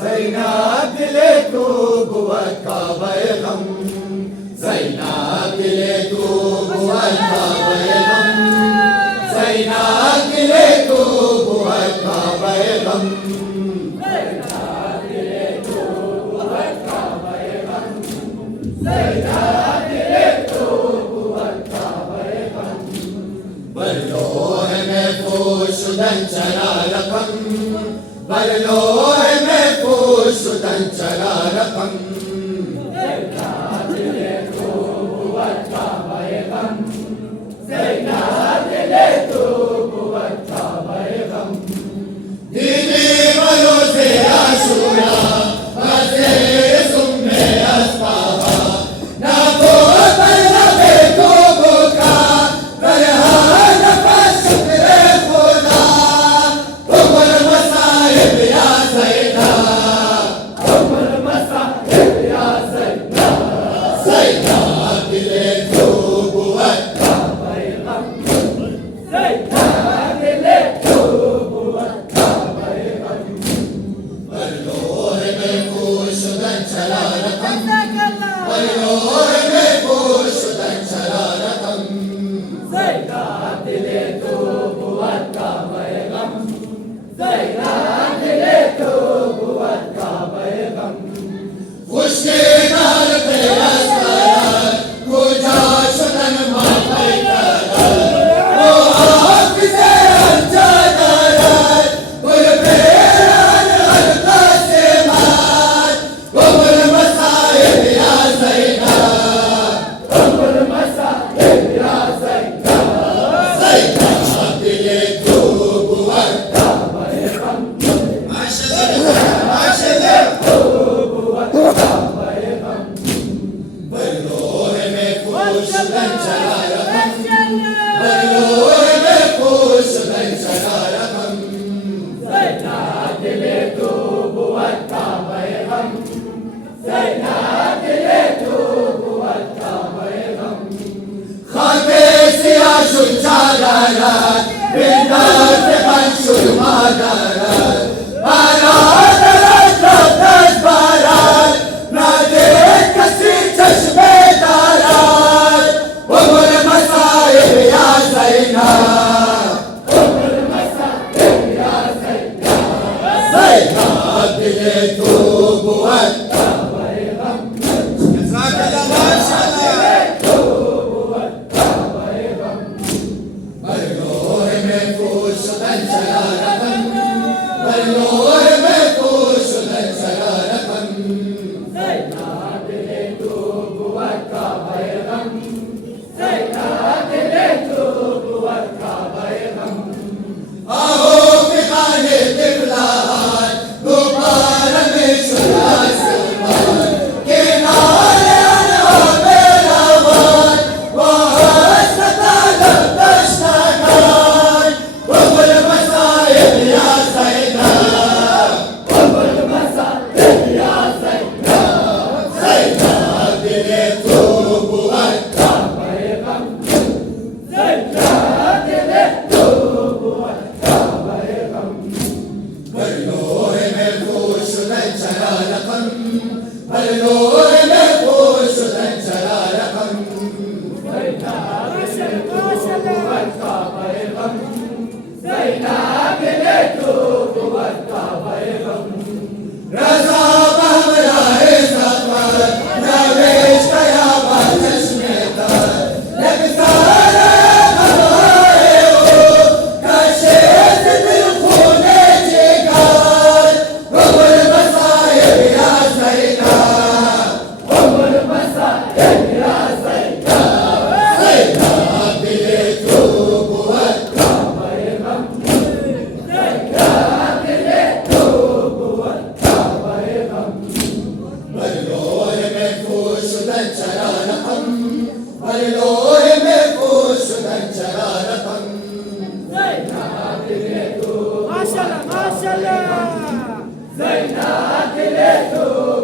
زینب دل تو بود کعبه غم، زینب دل تو بود کعبه غم، زینب دل تو بود کعبه غم، زینب دل تو بود کعبه غم، زینب دل تو بود کعبه غم. بر لوح محفوظ شدن چرا رقم، بر لوح محفوظ شدن چرا رقم، زینب دل تو بود کعبه غم، زینب دل تو بود کعبه غم. دیدی روز عاشورا بر زیر سم اصحابا، نبود بر لب تو بکا، بر هر نفس شکر خدا. ام المصائب یا زینب، ام المصائب یا زینب، زینب دل تو بود کعبه غم، زینب دل تو بود کعبه غم. بر لوح محفوظ شدن چرا رقم، بر لوح محفوظ شدن چرا رقم، زینب دل تو بود کعبه غم، زینب دل تو بود کعبه غم. خشکیدار پیرستان کجا شدن ما پیکران، او حافظ آنجا دارد گل پیران حلقه سیمان. ام المصائب یا زینب، ام المصائب یا زینب، زینب دل تو بود کعبه غم، بر لوح محفوظ شدن چرا رقم، بر لوح محفوظ شدن چرا رقم، زینب دل تو بود کعبه غم، زینب دل تو بود کعبه غم. خاک سیاه شد چادرت، بنداز غم شد مادرت، برات رفت از باران، ندید کسی چشمه دارد. ام المصائب یا زینب، ام المصائب یا زینب، زینب دل تو بود کعبه غم، بر لوح محفوظ شدن چرا رقم، بر لوح محفوظ شدن چرا رقم، زینب دل تو بود کعبه غم، زینب دل تو بود کعبه غم. آهو میخوان طفلان دوباره میشد آسمان، کنار انعام روان با حسرت علم دشتگان. ام المصائب یا زینب، ام المصائب یا زینب، زینب دل تو بود کعبه غم، زینب دل تو بود کعبه غم. بر لوح محفوظ شدن چرا رقم، بر لوح محفوظ شدن چرا رقم، زینب دل تو بود کعبه غم، زینب دل تو بود کعبه غم. رضا به همراه سفر نوشت یا با چشم تر، نگذار غمهای او کشید دل خون جگر. ام المصائب یا زینب، ام المصائب یا زینب، زینب دل تو بود کعبه غم، زینب دل تو بود کعبه غم. بر لوح محفوظ شدن چرا رقم، بر لوح محفوظ شدن چرا رقم، زینب دل تو بود ماشاءالله ماشاءالله زینب دل बैठो